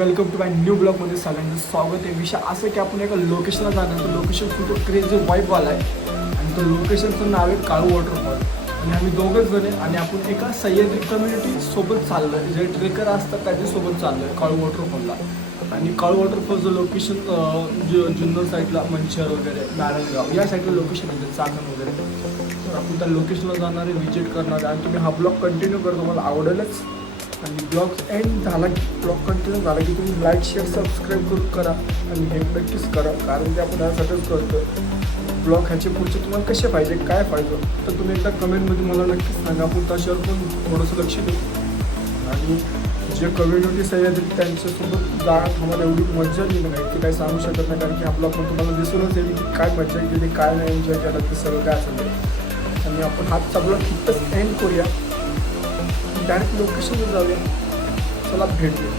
Welcome to my new ब्लॉगमध्ये सगळ्यांचं स्वागत आहे. विषय असं की आपण एका लोकेशनला जाणार. तो लोकेशन खूप क्रेझी वाईबवाला आहे आणि तो लोकेशनचं नाव आहे काळू वॉटरफॉल. आणि आम्ही दोघंच जण आहे आणि आपण एका सह्याद्री कम्युनिटी सोबत चाललो आहे. जे ट्रेकर असतात त्याच्यासोबत चाललो आहे काळू वॉटरफॉलला. आणि काळू वॉटरफॉलचं लोकेशन जुन्नर साईडला मंचर वगैरे नारायणगाव या साईडला लोकेशन आहे चाकण वगैरे. तर आपण त्या लोकेशनला जाणार आहे, व्हिजिट करणार आहे आणि तुम्ही हा ब्लॉग कंटिन्यू करा, तुम्हाला आवडेलच. आणि ब्लॉग एंड झाला की ब्लॉग कंटिन्यू झाला की तुम्ही लाईक शेअर सबस्क्राईब करून करा आणि हे नक्कीच करा, कारण ते आपण यासाठीच करतो. ब्लॉग ह्याचे पुढचे तुम्हाला कसे पाहिजे, काय पाहिजे तर तुम्ही एकदा कमेंटमध्ये मला नक्कीच सांगा. आपण त्याच्यावर पण थोडंसं लक्ष देऊ. आणि जे कम्युनिटी सह्याद्री त्यांच्यासोबत जाण्यात आम्हाला एवढी मजा नाही ना की काही सांगू शकत नाही, कारण की आपला पण तुम्हाला दिसूनच येईल की काय मजा केली, काय नाही एन्जॉय केलं ते सगळं काय असेल. आणि आपण हातचा ब्लॉग इथंच एंड करूया, डायरेक्ट लोकेशनवर जाऊया. चला भेटूया.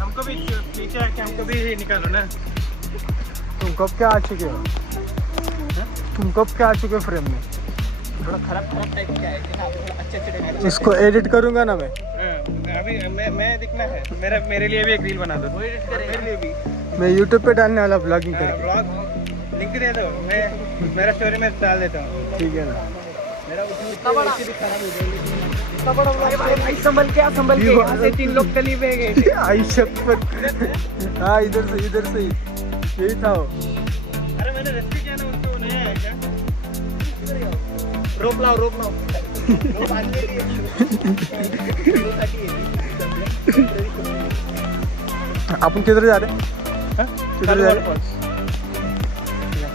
हमको भी पीछे आके हमको भी निकालो ना. तुम कब क्या आ चुके हो? तुम कब क्या आ चुके हो फ्रेम में? थोड़ा खराब टाइप का है ना, अच्छे अच्छे इसको एडिट करूंगा ना मैं. अभी मैं दिखना है. मेरे लिए भी एक रील बना दो. वो एडिट करें मेरे लिए भी. मैं यूट्यूब पे डालने वाला ब्लॉगिंग करके. ब्लॉग लिंक दे दो, मैं मेरा स्टोरी में डाल देता हूँ. ठीक है ना. मेरा उसमें भी खराब हो जाएगी. भाई संभल के यहाँ से 3 लोग कली पे गए. आई शपथ. हाँ इधर से यही था वो. अरे मैंने रेसिपी किया ना, उसको नहीं आया क्या? रोप लाओ आपण किधर जा रहे हैं? किधर जा रहे हैं?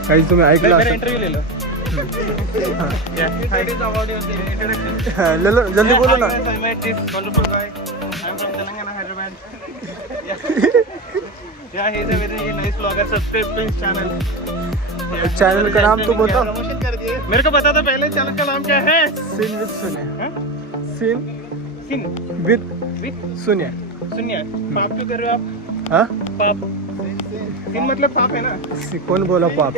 काही तुम्ही ऐकलं मेरा इंटरव्यू ले लो. ले लो, जल्दी बोलो ना. I met this wonderful guy. I'm from Telangana, Hyderabad. Yeah, he's a very nice vlogger. Subscribe to his channel. Channel का नाम तो बता. प्रमोशन कर दिए. मेरे को बता दो पहले चैनल का नाम क्या है? सीन विद सुनिया. सीन विद सुनिया. सुनिए, पाप क्यों कर रहे हो आप? हाँ? पाप. सीन मतलब पाप है ना? कौन बोला पाप?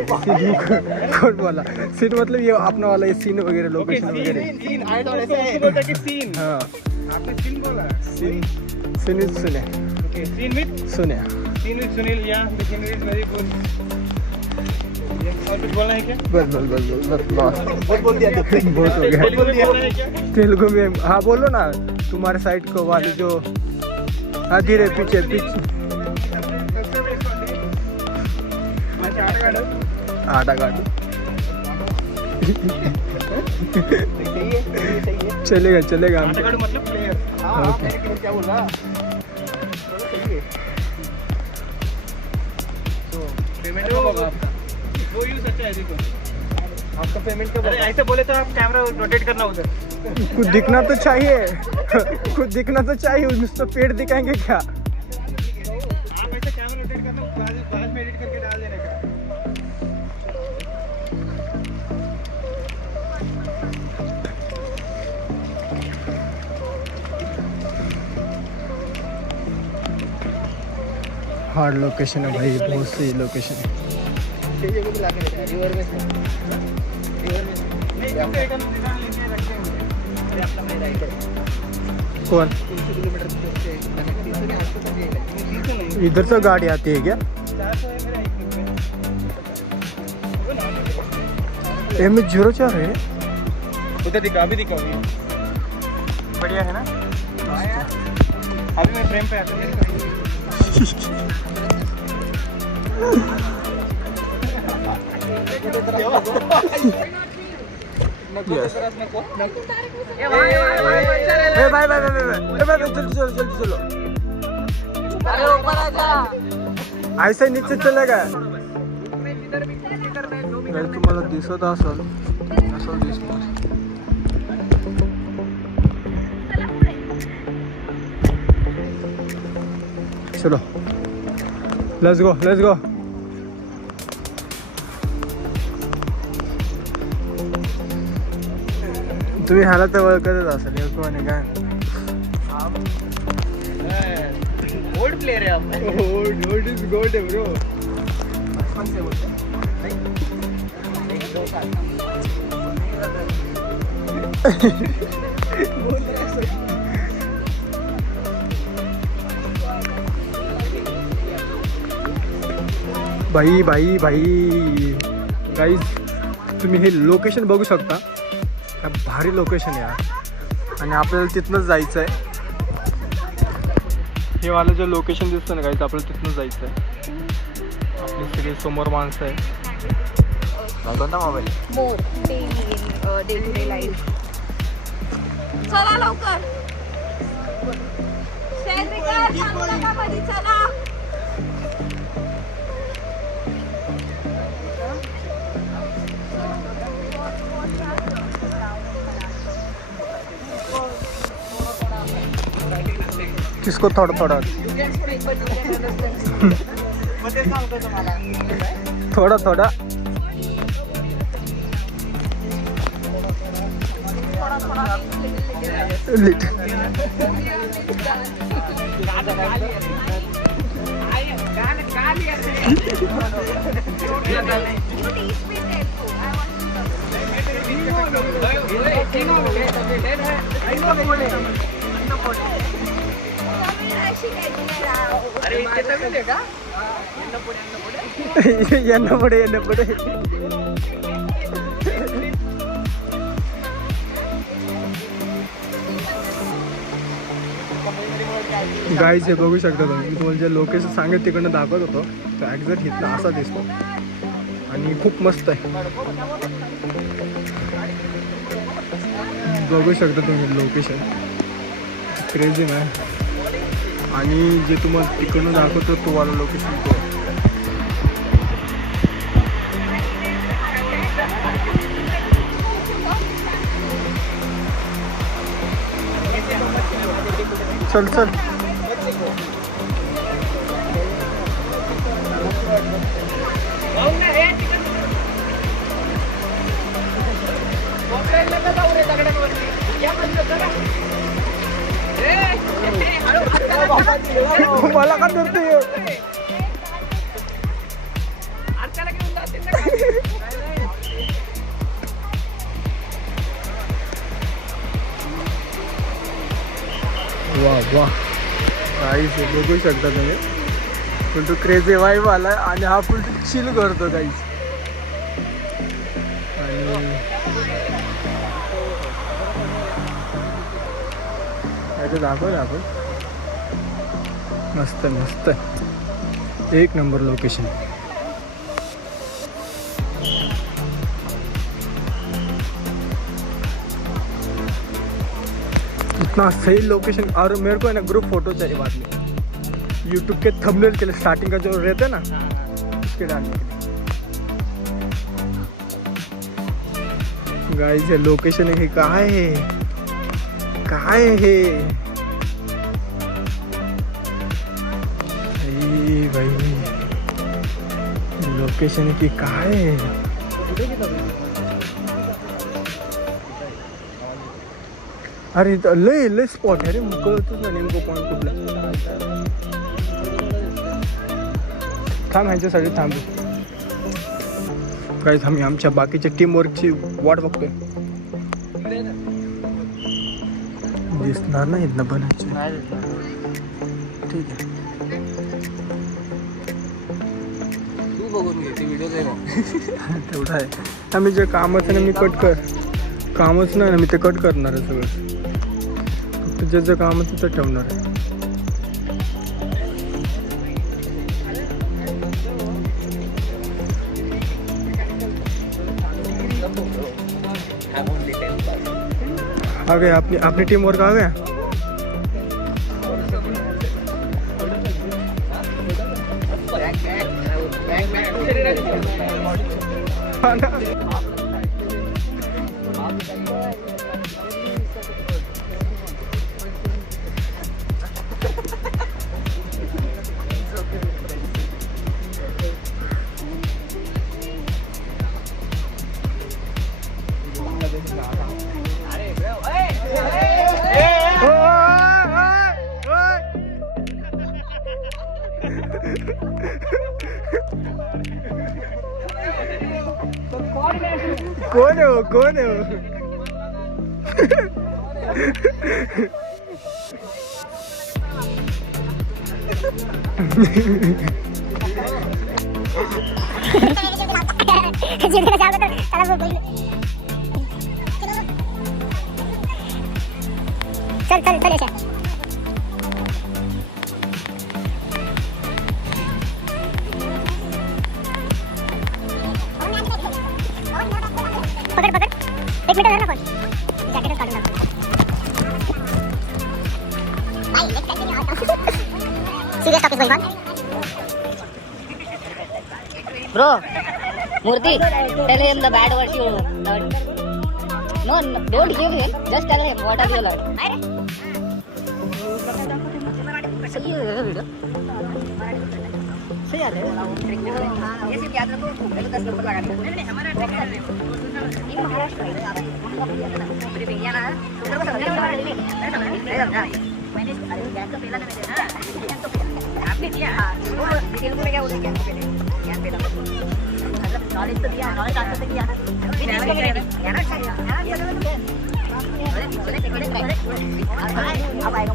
कौन बोला? सीन मतलब ये अपना वाला ये सीन वगैरह लोकेशन वगैरह. सीन आई डोंट ऐसे बोलता कि सीन. हाँ. आपने सीन बोला. सीन विद सुनिया. ओके, सीन विद सुनिया. Scene with Sunil. या the scene is very good. और कुछ बोलना है क्या? बस बोल दिया. बहुत हो गया. तेलुगु में बोलना है क्या? तेलुगु में. हाँ बोलो ना. तुम्हारे साइड को वाली जो. हाँ धीरे पीछे. आटा काटो. चलेगा. आटा काटो मतलब प्लेयर. ओके. क्या बोल रहा? तो पेमेंट कब होगा आपका? वो यूज अच्छा है. देखो आपका पेमेंट कब? अरे ऐसे बोले तो आप कैमरा रोटेट करना उधर. कुछ दिखना तो चाहिए. कुछ दिखना तो चाहिए. नुसतं पेट दिखाएंगे क्या? आप ऐसे कैमरा रोटेट करना, बाद में एडिट करके डाल देने का. हार्ड लोकेशन है भाई, बहुत सही लोकेशन है. कौन? इधर से गाड़ी आती है क्या? M04 है. उधर दिखा, अभी दिखाओ. बढ़िया है ना? अभी मैं फ्रेम पे आता हूँ. Yes. भाई चलो. अरे ऊपर आजा. ऐसा नीचे चलेगा तुम्हाला दिसत असेल असं दिसणार. चलो लेट्स गो लेट्स गो. तुम्ही ह्याला तर ओळखतच असेल कोणी काय. ओल्ड प्लेयर है आप. ओल्ड इज गोल्ड है ब्रो. भाई भाई भाई गाईज तुम्ही हे लोकेशन बघू शकता. काय भारी लोकेशन आहे यार. आणि आपल्याला तिथनंच जायचं आहे. हे वालं जे लोकेशन दिसतं ना गाईज आपल्याला तिथनंच जायचं आहे. आपले सगळे समोर माणसं आहे. कोणता mobile more day to day life. चला लवकर सेल्फी कर. थांबू नका मध्ये. चला किसको थोडं थोडं थोडं थोडं लिट. यांना पुढे यांना पुढे. गाईज हे बघू शकता तुम्ही. मी तुम्हाला जे लोकेशन सांगत तिकडनं दाखवत होतो तर एक्झॅक्ट इथनं असा दिसतो आणि खूप मस्त आहे. बघू शकता तुम्ही लोकेशन क्रेझी नाही. आणि जे तुम्हाला तिकडनं दाखवतो तो वाला लोकेशन तो. चल चल मला का धरतोय. वाह वाह गाईस बघू शकता तुम्ही. फुल टू क्रेझी वाईब आला आणि हा फुल टू चिल करतो गाईस. आणि दाखवलं आपण. मस्त मस्त एक नंबर लोकेशन. इतना सही लोकेशन. और मेरे को है ना ग्रुप फोटो चाहिए बाद में यूट्यूब के थंबनेल के लिए. स्टार्टिंग का जो रहता है ना उसके डालने के लिए. गाइस ये लोकेशन है कहाँ है भाई लोकेशन की कहाँ है. अरे लय स्पॉट आहे रे. कळतच ना नेमकं पॉईंट कुठला. थांब ह्यांच्यासाठी थांबू. काय आम्ही आमच्या बाकीच्या टीमवर्कची वाट बघतोय. दिसणार नाही ना बनायची. ठीक आहे तू बघून घे ते व्हिडिओ आहे. तेवढं आहे. आम्ही जे कामच आहे ना मी कामच नाही ना मी ते कट करणार आहे सगळं. फक्त ज्याचं काम आहे तिथं ठेवणार आहे. आ गए अपनी टीम वर्क आ गया. कौन है वो, कौन है वो? चल चल चल ऐसे पकड़ पकड़ 1 मिनट धर ना फोन जॅकेटच काढून टाक भाई let's continue serious topic going on Bro, Murthy, tell him the bad words you learned. No, don't give him. Just tell him what have you learned. सही है वीडियो. सही आ रहा है. ये सिर्फ याद रखो. पहले 10 नंबर लगा दो. नहीं हमारा ट्रैक है. इन महाराष्ट्र में पूरे भैया ना उधर को समझ मैंने गैस का पहला मैंने ना आपने किया वो तेलुगु में क्या बोलते हैं गैस पे मतलब नॉलेज तो दिया नॉलेज आता तो किया अब आएगा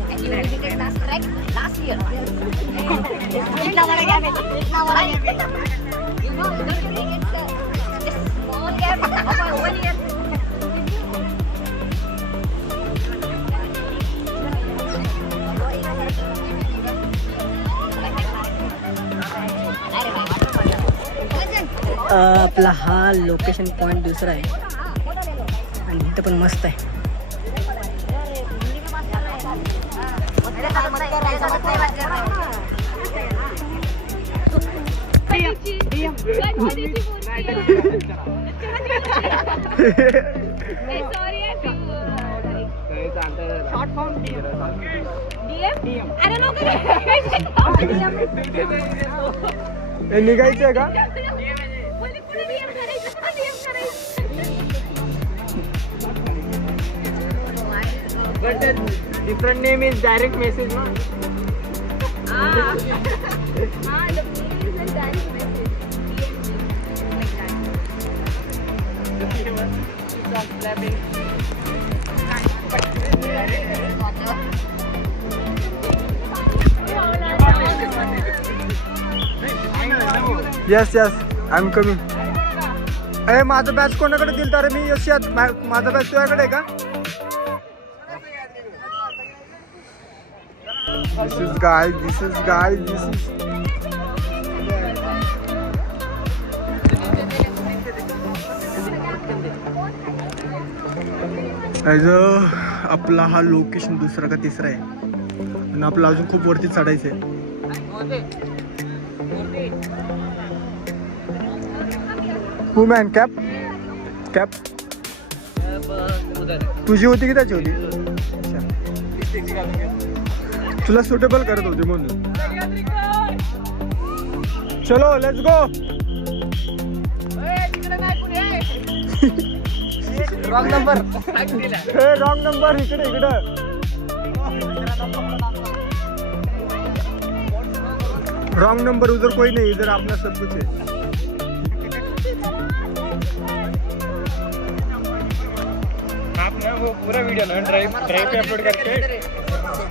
लास्ट ईयर कितना बड़ा गैप है कितना बड़ा गैप है स्मॉल गैप ऑफ 1 ईयर आपला हा लोकेशन पॉइंट दुसरा आहे आणि इथं पण मस्त आहे. निघायचंय का? But the different name is direct message, no? The name is direct message. Yes yes I am coming. अरे माझं बॅच कोणाकडे दिलं तर मी यशात माझा बॅच तुझ्याकडे आहे का? This is आपला हा लोकेशन दुसरा का तिसरा आहे आणि आपला अजून खूप वरती चढायचंय. हू मॅन कॅप कॅप तुझी होती की त्याची होती? तुला सुटेबल करत होते म्हणून. चलो लेट्स गो. Wrong number. हे रॉंग नंबर. इकडे इकडे रॉंग नंबर. उधर कोई नहीं, इधर अपना सब कुछ है. आप ना वो पूरा वीडियो ना ड्राइव पे अपलोड करके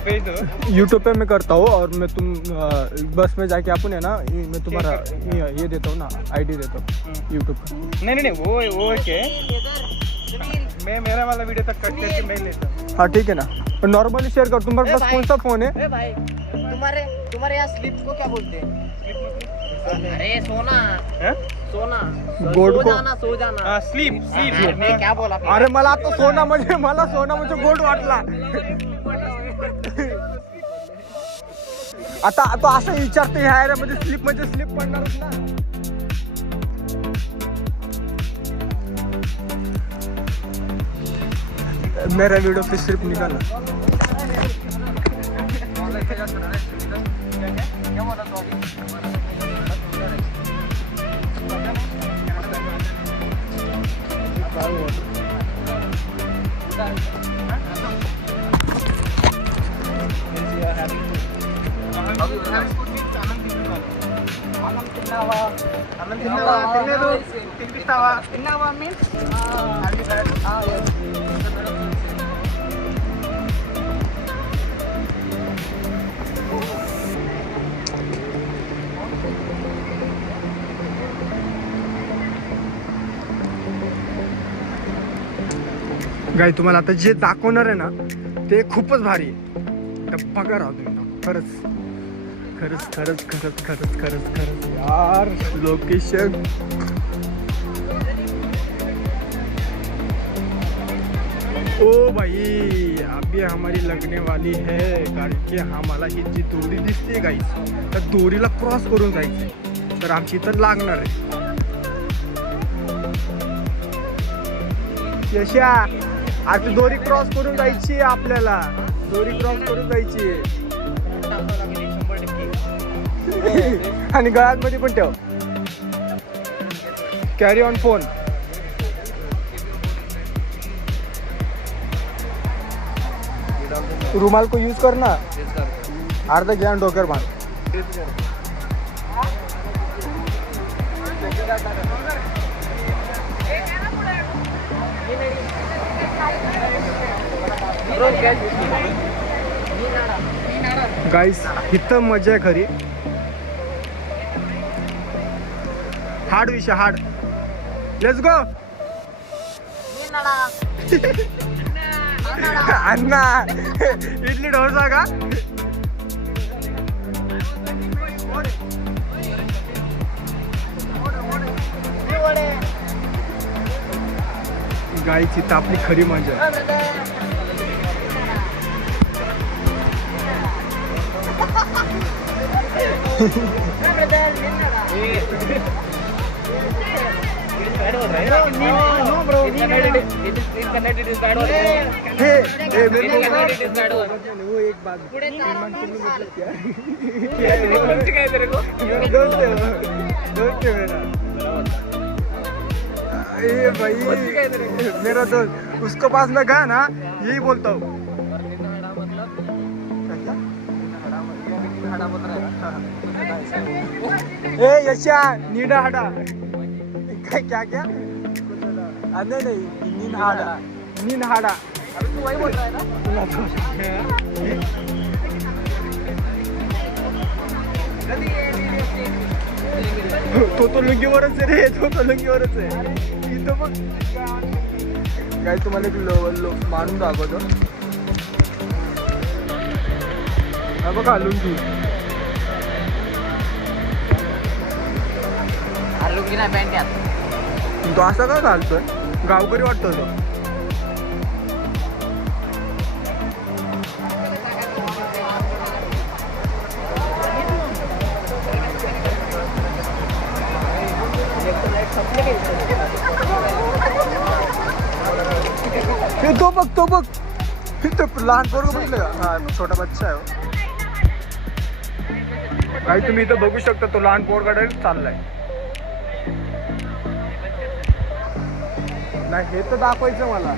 भेज दो. यूट्यूब पे मैं करता हूँ और मैं तुम बस में जाके अपन है ना मैं तुम्हारा ये देता हूँ ना आईडी देता हूँ यूट्यूब का. नहीं वो के मैं मेरा वाला वीडियो तक कट करके मैं लेता हूँ. हाँ ठीक है ना. नॉर्मली शेयर कर. तुम्हारे पास कौन सा फोन है? भाई तुम्हारे यहाँ स्लिप को क्या बोलते हैं? अरे सोना हैं? सोना गोल्ड को सो जाना. स्लीप मैं क्या बोला? अरे मला तो सोना म्हणजे गोल्ड वाटला. आता तो असं विचारते ह्या मध्ये स्लिप म्हणजे स्लिप पडणारच ना. मेरा वीडियो पे सिर्फ निकाला। गाई तुम्हाला आता जे दाखवणार आहे ना ते खूपच भारी आहे, तर बघा राव तुम्ही खरंच खरंच खरंच खरंच खरंच खरंच खरंच यार लोकेशन ओ भाई अभी हमारी लगने वाली है, कारण की आम्हाला ही जी दोरी दिसते गाईस त्या दोरीला क्रॉस करून जायचंय, तर आमची इथं लागणार आहे। यशा आता दोरी क्रॉस करून जायची आहे, आपल्याला दोरी क्रॉस करून जायची आहे। आणि गळ्यांमध्ये पण ठेव, कॅरी ऑन फोन। रुमाल को यूज करना, अर्धा घ्या डोक्यावर बांध। गाइस इथं मजा आहे खरी, हार्ड विषय हार्ड, लेट्स गो। अन्ना इडली डोसा का? गाईची तर आपली खरी मजा आहे। भाई मेरा दोस्त उसको पास में गया ना, यही बोलता हूँ। ए यशा नीडा हाडा क्या क्या? नहीं नहीं नीन हाडा, नीन हाडा। अभी तू वही बोल रहा है ना? तो लुंगीवरच आहे रे, तो लुंगीवरच आहे। इथं बघ काय तुम्हाला एक माणूस दाखवतो, हा बघा लुंगी। लुंगी ना पॅन्ट यात तो असा का घालतोय, गावकरी वाटतो तो। तो बघ तो लहान पोरग बघितलं का? हा छोटा बच्चा आहे हो। काही तुम्ही इथं बघू शकता, तो लहान पोरगाडे चाललाय। नाही हे तर दाखवायचं मला।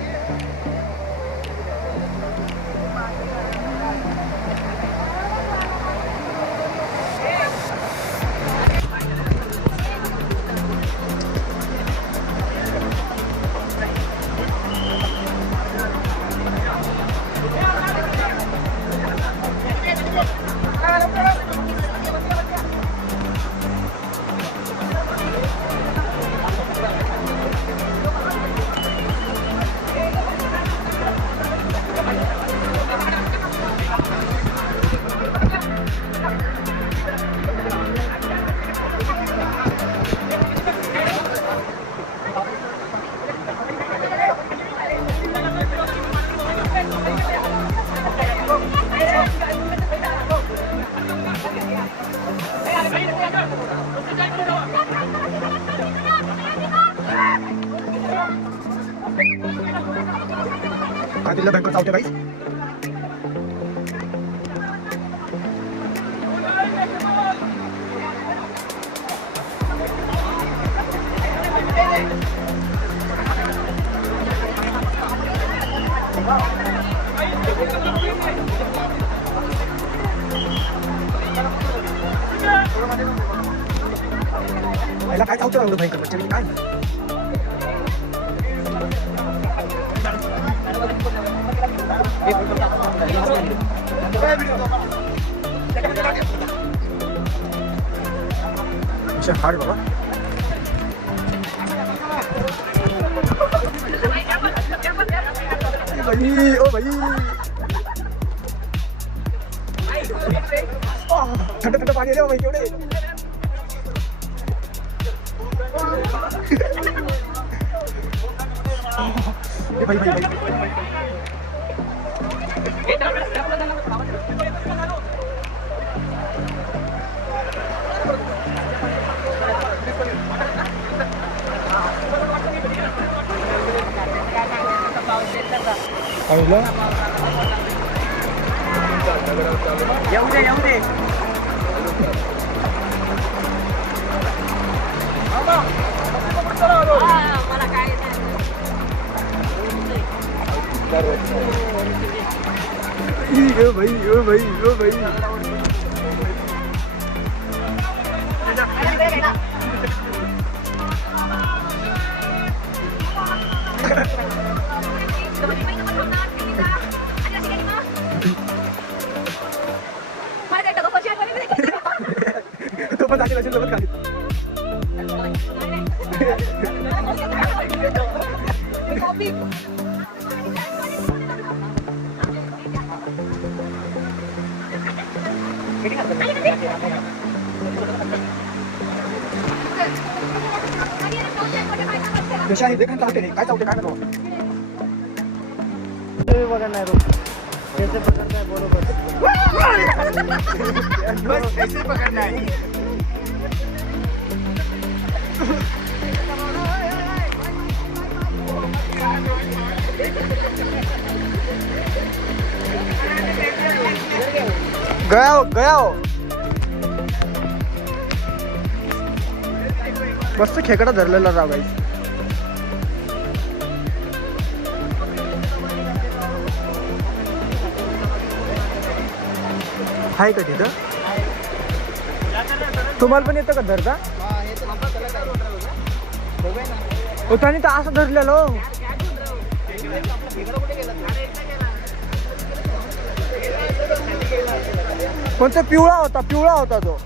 दिल्ली भयंकर चावते गाईस. याला काय चावतं एवढं भयंकर म्हणजे काय हार्ड बाबा. भाई ओ भाई थंड थंड पाणी रे भाई केवढे. भाई भाई भाई येऊ दे मला काय ओ भाई ओ भाई ओ भाई तो पण जाशील असेल सोबत खाली. जशी आहे देखील चावते काय चावते काय नको. बघा नाही रो कैसे पकडना है बोलो बस कैसे पकडना है. गया मस्त खेकडा धरलेला राव गाईस. आहे का तिथं तुम्हाला पण येतं का धरता. त्याने तर असं धरलेलं पण तो पिवळा होता तो.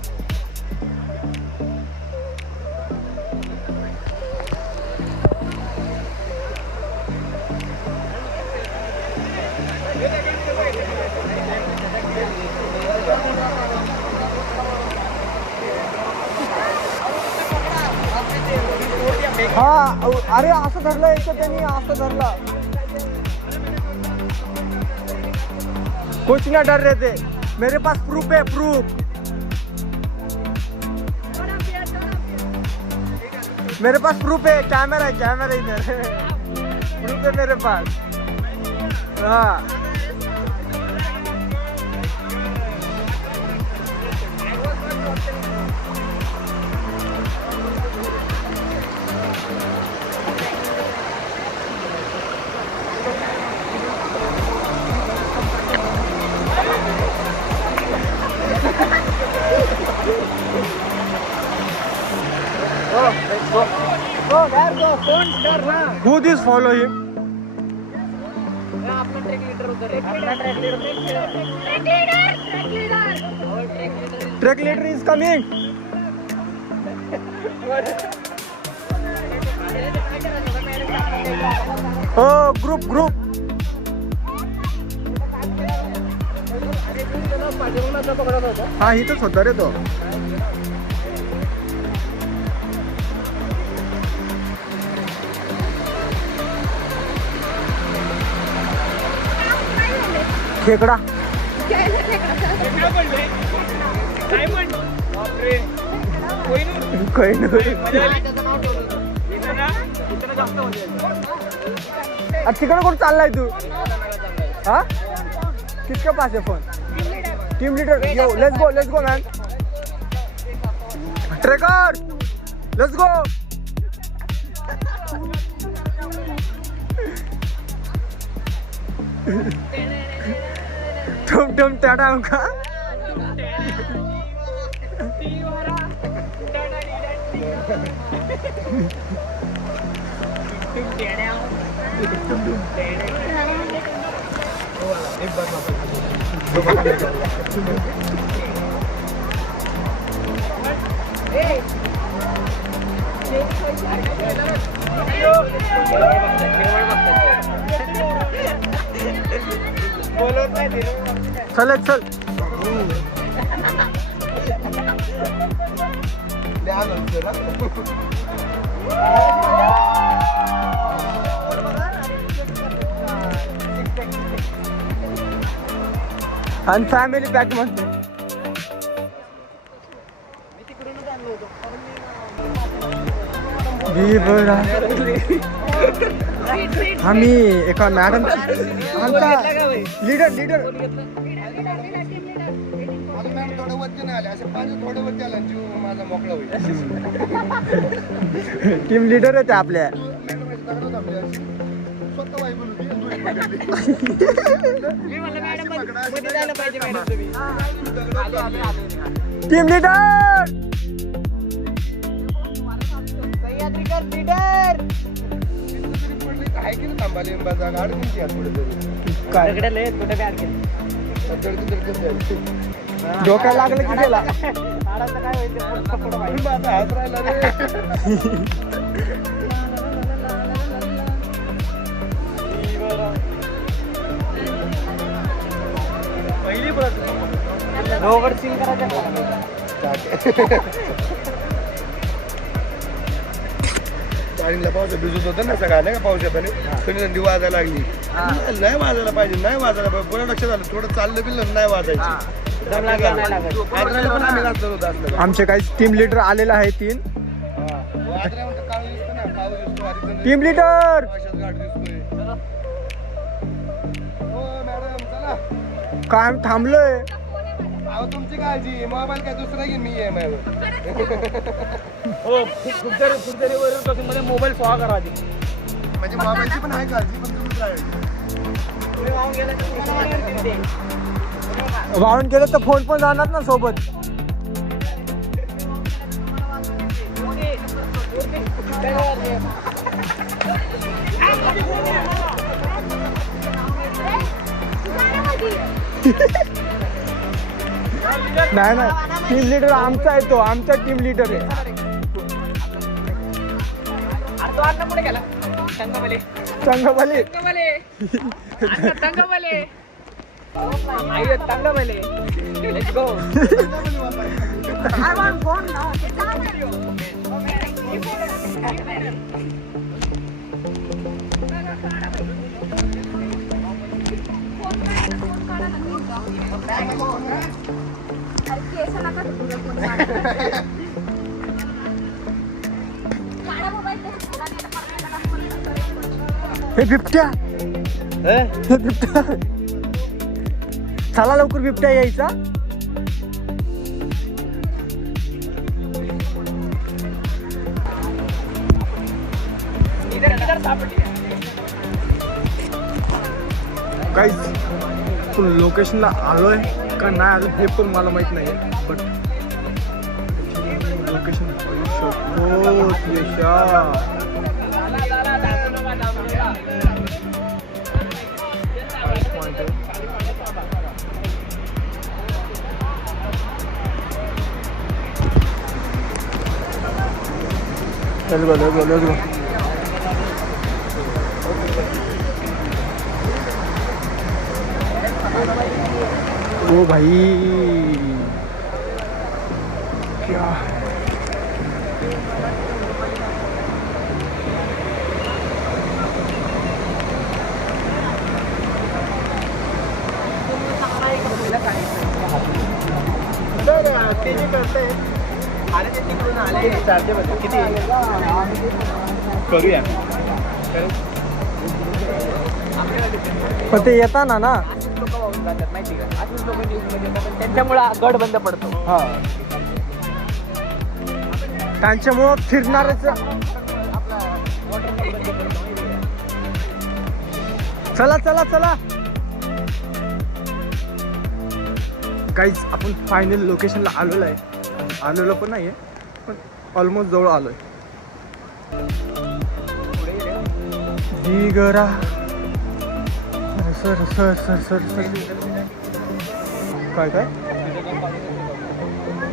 हा अरे असं धरलं एक त्यांनी असं धरला. कुछ ना डर रहे थे. मेरे पास प्रूफ है प्रूफ. मेरे पास प्रूफ है. कैमरा इधर प्रूफ है मेरे पास. हाँ Who this follow him? Track leader is coming. Oh, group. हा इथंच होता रे तो. खेकडा तिकडे कुठं चाललाय तू. हाँ किसके पास है phone? Team leader yo let's go man trekker let's go तुम टाटा का चल चल आणि फॅमिली पॅक म्हणते आम्ही एका मॅडम आमचा लीडर टीम लीडर आहे त्या आपल्या टीम लीडर डोक्याला लागलं की त्याला ओव्हरसिंग करायचं पाऊस भिजत होतं ना सगळं नाही का पावसाने थंडी थंडी वाजायला लागली नाही वाजायला पाहिजे पुन्हा लक्षात आलं थोडं चाललं बिललं नाही वाजायचं पण आम्ही घातलं होतं असलं आमचे काही टीम लीडर आलेला आहे 3 टीम लीडर काय थांबलोय तुमची काळजी मोबाईल काय दुसरा घेईन मी EMI हो खूप जरी वरून मध्ये मोबाईल स्वाहा करा आधी म्हणजे मोबाईलची पण आहे काळजी पण तुम्ही वाहून गेलं तर फोन पण जाणार ना सोबत नाही टीम लीडर आमचा आहे तो आमचा टीम लीडर आहे तंगबले लेट्स गो हे बिबट्या चला लवकर बिबट्या यायचा काहीच लोकेशनला आलोय का नाही आलो हे पण मला माहित नाही बट लोकेशन let's go. ओ भाई क्या ते जे करते आले ते तिकडून आले चार्जे किती करूया पण ते येताना ना असेच लोक वाहून जातात माहिती का, असेच लोक न्यूजमध्ये येतात आणि त्यांच्यामुळे गड बंद पडतो. हा त्यांच्यामुळं फिरणारच. आपला वॉटरफॉल बंद पडतो माहिती का. चला चला चला काहीच आपण फायनल लोकेशनला आलेलो आहे. आलेलो पण नाहीये पण ऑलमोस्ट जवळ आलोय. दिगरा sir sir sir sir sir काय काय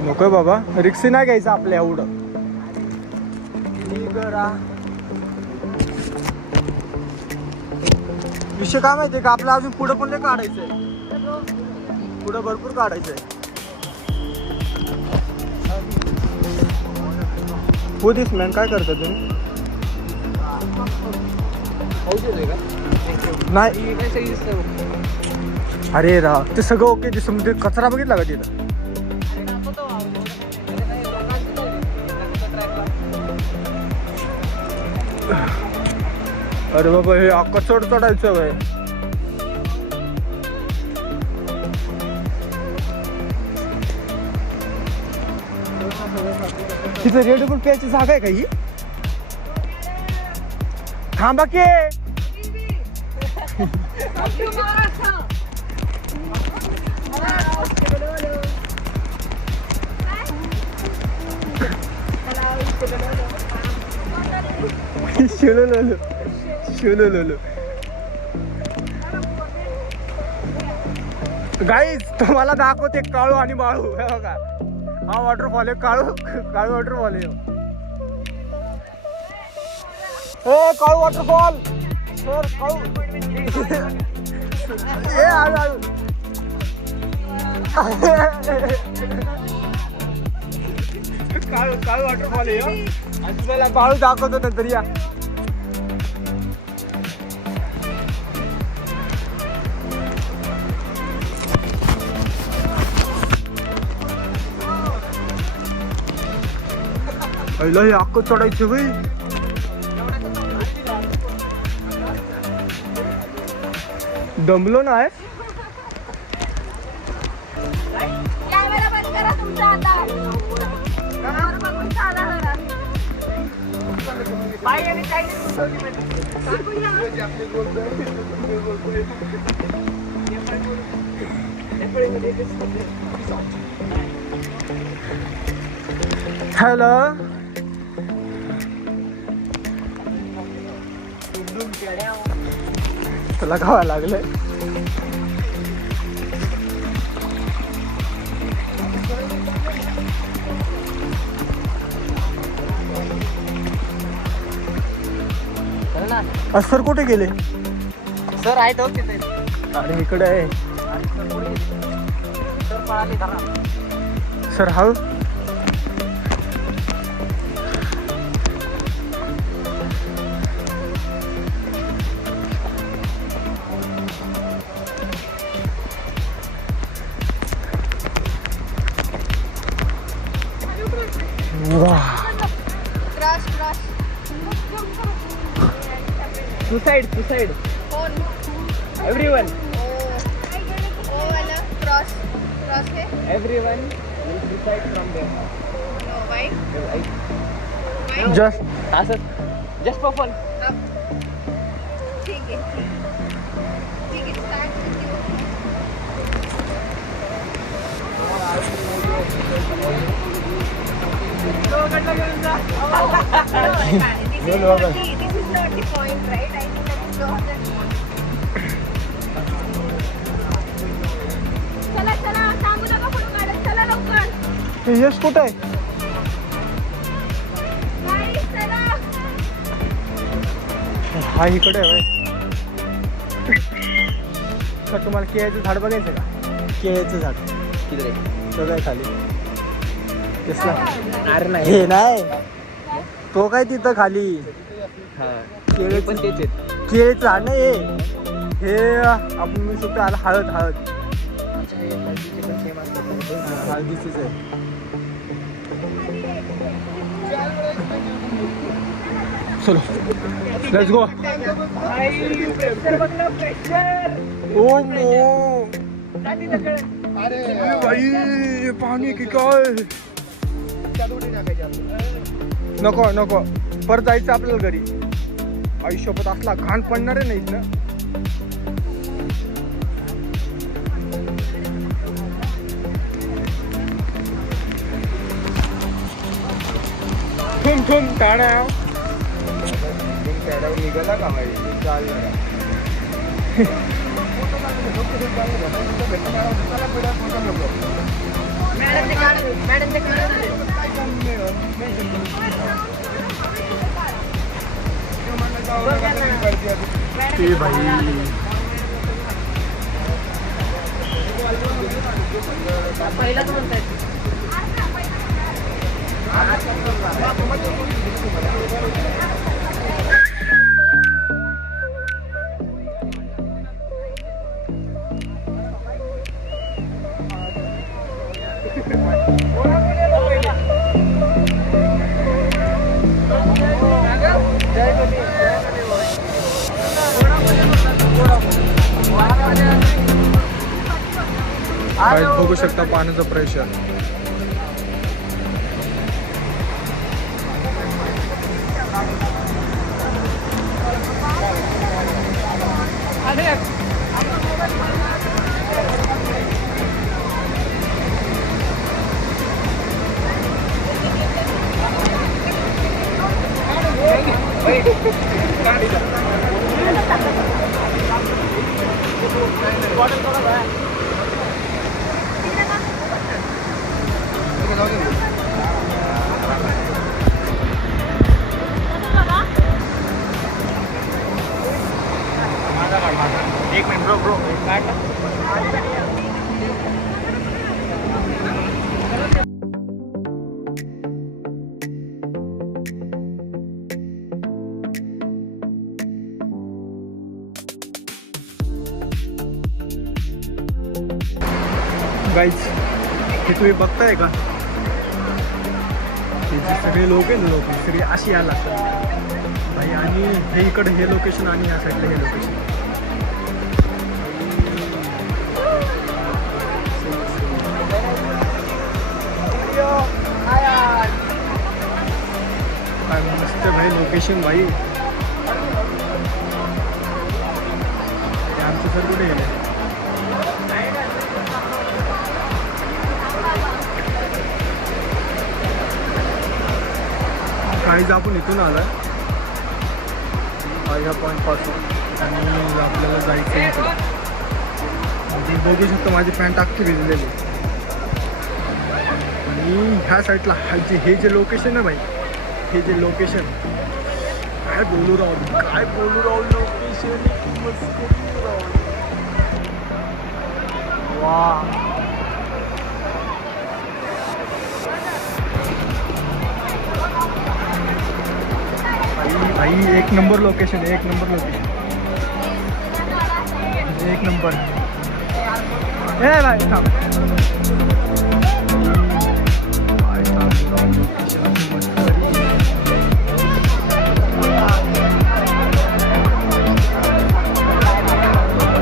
नकोय बाबा, रिक्षा नाही घ्यायचं आपल्या एवढं. दिगरा विषय काय माहितीये का, आपलं अजून पुढं पण नाही काढायचंय. पुढं भरपूर काढायचंय. हो दिस मॅन, काय करता तुम्ही? नाही अरे रा ते सगळं ओके. ते समुद्र कचरा बघितला का तिथं? अरे बाबा हे अक्का चढायचं आहे. तिथं रेड पण प्यायची जागा आहे का ही? थांबा की शिवलो शिवलो. गाईज तुम्हाला दाखवते काळू आणि माळू. हे बघा हा वॉटरफॉल आहे. काळू वॉटरफॉल आहे. ए काळू वॉटरफॉल सर काळू. ए आळू काळू वॉटरफॉल आहे. आणि तुम्हाला काळू दाखवतो नंतर या. पहिला हे अक्क चढायचं भाई. दमलो नाही. कॅमेरा बंद करा तुमचा आता. वर बघून चाला जरा. हॅलो तुला खावा लागलंय. सर कुठे गेले? सर आहेत हो तिथे. अरे इकडे आहे सर पळाले धरा. सर. हा क्रॉस सुसाइड कोण? एवरीवन ओ वाला क्रॉस है. Everyone will suicide from there. No why. Just असं जस्ट फॉर फन. ठीक है start This is not the point, right? I think that is not the point. चला थांबू नका फोटो काढत. चला लवकर. यश कुठे आहे? Guys, चला. हा इकडे आहे. तर तुम्हाला केळ्याचं झाड बघायचं का? केळ्याचं झाड किधर आहे? तो काय खाली दिसला? अरे नाही. हे नाही तो काय तिथं खाली हा केळी पण तेच आहेत. केळीचं झाड नाही हे आपण मी शकतो आला हळद हळदीचीच आहे. चलो लेट्स गो. ओ मो भाई पाणी की काय. नको नको परत जायचं आपल्याला घरी. आयुष्यात असला घाण पडणार आहे नाहीच ना. थुम थुम टाळ्या. निघाला का माहिती चाल ते भाई पहिलाच म्हणताय. काय बघू शकता पाण्याचं प्रेशर. एक मिनिट ब्रो ब्रो गाईज हे तुम्ही बघताय का. हे जे सगळे लोक आहे ना लोक सगळे अशी यायला भाई. आणि हे इकडे हे लोकेशन आणि या साईडला हे लोकेशन. काय मस्त भाई लोकेशन भाई. आमचं सर कुठे गेले. काहीच आपण इथून आलोय ह्या पॉईंटपासून आणि आपल्याला जायचं आहे इकडं. म्हणजे बघू शकतो माझी पॅन्ट अख्खी भिजलेली. आणि ह्या साईडला हे जे लोकेशन आहे भाई हे जे लोकेशन काय बोलू राहू लोकेशन वा. भाई एक नंबर लोकेशन आहे. एक नंबर लोकेशन एक नंबर. ए भाई थांब.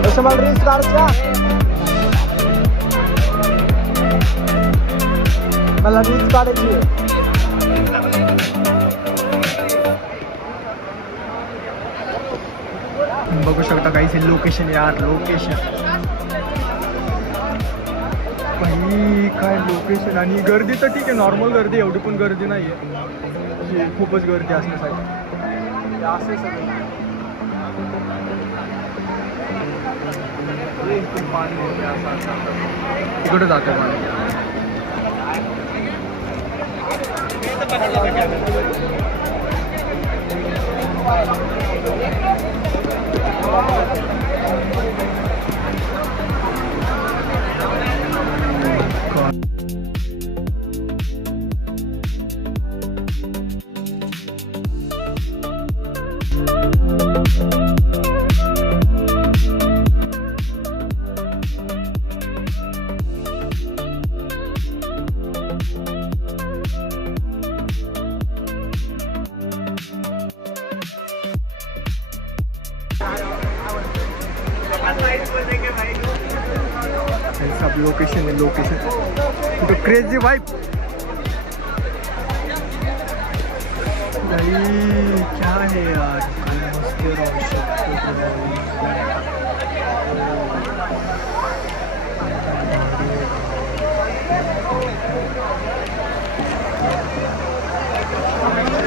कसं मला रील्स काढायच्या. मला रील्स काढायची. बघू शकता काहीच लोकेशन यार लोकेशन काही काय लोकेशन. आणि गर्दी तर ठीक आहे नॉर्मल गर्दी एवढी पण गर्दी नाही आहे. खूपच गर्दी असण्यासाठी असे सगळे पाणी इकडे जातं पाणी. सब लोकेशन है, लोकेशन तो क्रेजी वाइब। क्या है यार,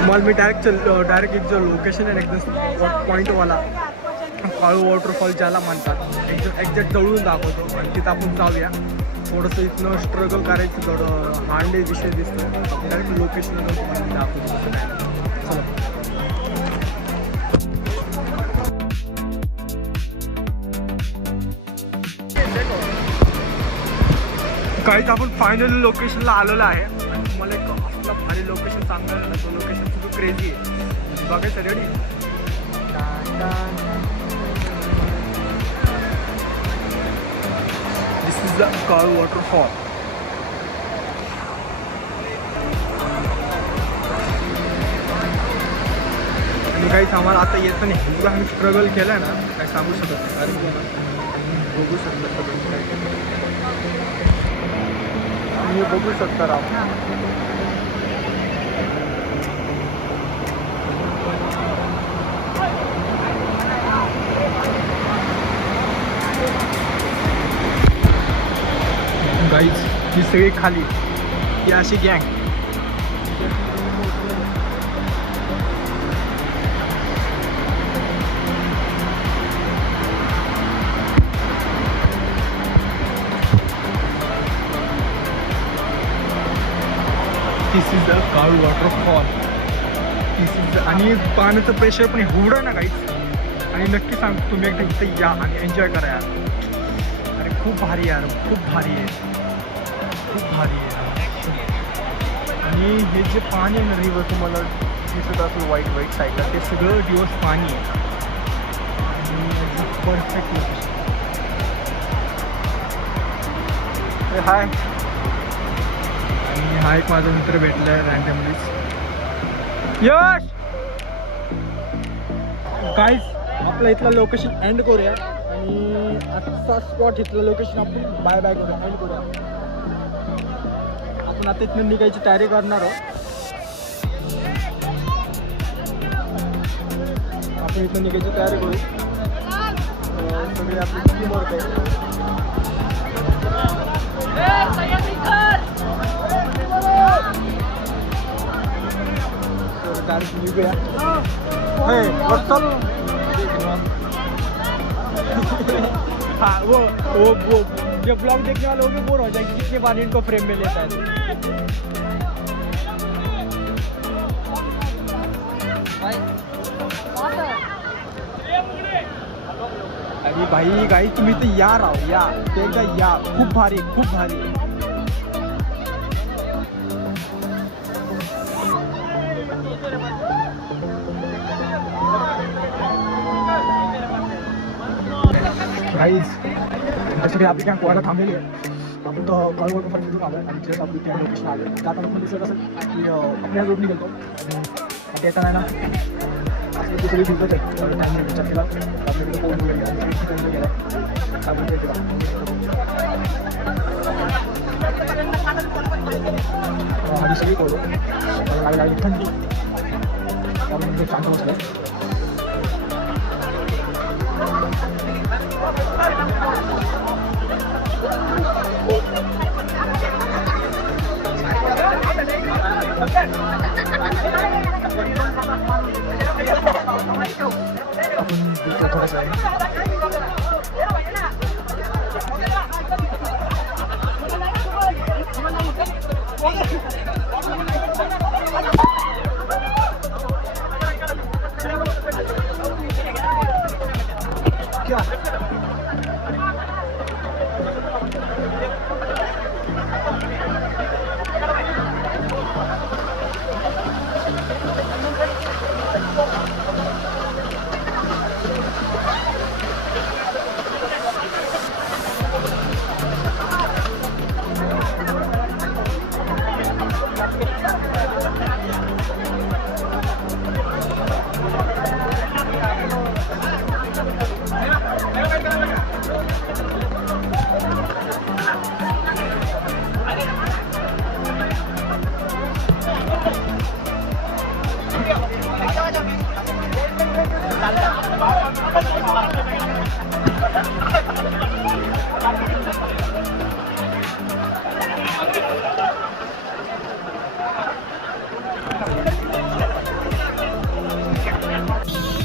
मॉल में डायरेक्ट एक जो लोकेशन आहे एकदम पॉईंटवाला काळू वॉटरफॉल ज्याला म्हणतात एक्झॅक्ट जवळून दाखवतो आणि तिथं आपण जाऊया। थोडंसं इथनं स्ट्रगल करायचं, थोडं हार्ड विषय दिसतो, आपण डायरेक्ट लोकेशन दाखवतो तसं काय। चला काहीच आपण फायनली लोकेशनला आलेलो आहे आणि तुम्हाला एक आपला भारी लोकेशन सांगणार आहे ना, तो लोकेशन खूप क्रेझी आहे। बघायचं ready? This is the Kalu waterfall. आणि काहीच आम्हाला आता येतं नाही, एवढं आम्ही स्ट्रगल केलं ना, काय सांगू शकत नाही। कारण बघू शकता सगळं, तुम्ही बघू शकता राव। गाईज ही सगळी खाली, ही अशी गँग। This is the Kalu waterfall. This is आणि पाण्याचं प्रेशर पण एवढं ना काहीच, आणि नक्की सांगतो तुम्ही एकदा इथं या आणि एन्जॉय करा यार। अरे खूप भारी यार, खूप भारी आहे, खूप भारी आहे। आणि हे जे पाणी आहे ना रिव्हर, तुम्हाला दिसत असेल व्हाईट व्हाईट साईडला, ते सगळं दिवस पाणी आहे आणि परफेक्ट लोकेशन। हाय, आणि हा एक माझा मित्र भेटला आहे रँडमलीच, यश। गाईज आपलं इथलं लोकेशन एंड करूया आणि आजचा स्पॉट इथलं लोकेशन आपण बाय बाय करूया, एंड करूया। आपण आता इथनं निघायची तयारी करणार आहोत। आपण इथनं निघायची तयारी करू, सगळे आपली टीम वर्क आहे। डायरेक्ट निघूया। हे व्हाट्सअप, हाँ वो जो ब्लॉग देखने वाले होंगे बोर हो जाएंगे कितने बार इनको फ्रेम में लेता है। अरे भाई गाई तुम्ही तर या राव, या एकदा या, खूप भारी, खूप भारी। गाईज जसं की आपली कॅम्प व्हायला थांबलेली आहे, आपण तो काळू वॉटरफॉल फिरून आलो आणि तिथे आपली कॅम्प लोकेशन आले। त्यात आपण दिसत असेल की आपल्या रोडनी गेलो आणि येताना ना आपली दुसरी दिसत आहे, त्यांनी विचार केला आपल्याकडे फोन वगैरे गेला, फोन गेला आपण ते केला। आधी सगळी करू लागली थंडी, आपण शांत बसलं। आपण थोडंसं क्या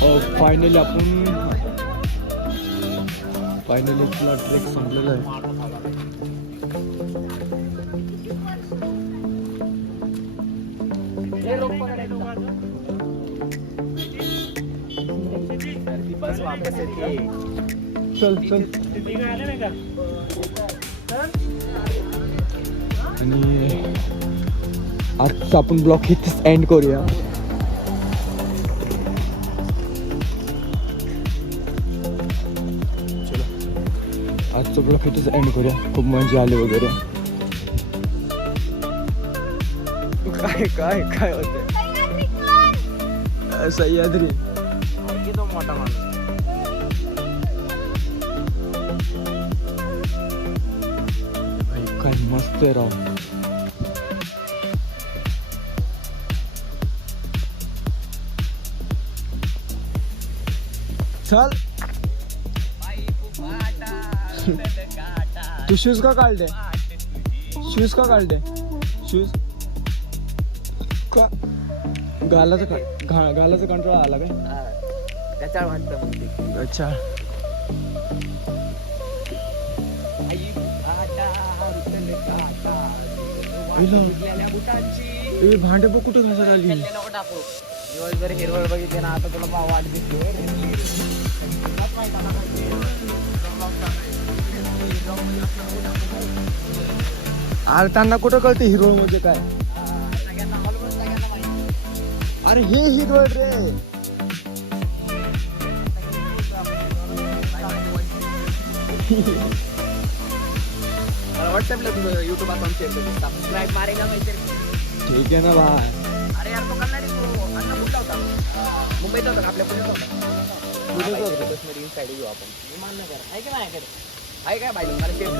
फायनली आपला ट्रेक संपलेला आहे. चल चल. आणि आजचा आपण ब्लॉग इथेच एंड करूया. आजचा ब्लॉग इथेच एंड करूया. खूप मजा आली वगैरे. काय काय काय होते सह्याद्री तो मोठा माणूस. भाई काय मस्त आहे राव. चल तू शूज का काढले? शूज का काढले? शूज का गालाचा कंट्रोल आला काय? त्याच्या वाटतं मग ते. अच्छा. ए भांडे बघ कुठे घासायला आली. दिवसभर हिरवळ बघितले ना आता तुला भाव वाट दिसते. अरे त्यांना कुठं कळते हिरो म्हणजे काय? अरे हे हिरो रे. व्हॉट्सअपला तुझं युट्यूब अकाउंट शेअर करू. सबस्क्राईब मारेगा मैं तेरे. ठीक आहे ना भाई. अरे यार तो करणार अण्णा कुठला होता? मुंबईत होता का? आपल्या पुण्यात होता. इनसाइड येऊ आपण. विमाननगर आहे का नाही? आहे काय बाई? मला शेअर कर.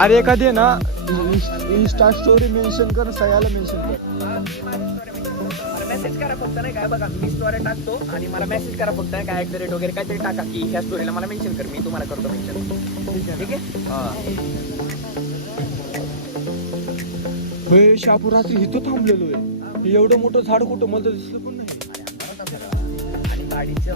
अरे एखादी आहे ना इंस्टा स्टोरी मेन्शन कर. सयाला मेन्शन कर. मला मेसेज करा फक्त नाही काय बघा. मी स्टोरी टाकतो आणि मला मेसेज करा फक्त नाही काय @ वगैरे काहीतरी टाका की ह्या स्टोरीला मला मेन्शन कर. मी तुम्हाला करतो मेन्शन. ठीक आहे. हे शापू रात्री इथं थांबलेलो आहे. हे एवढं मोठं झाड कुठं मला तर दिसलं पण नाही. आणि गाडीचं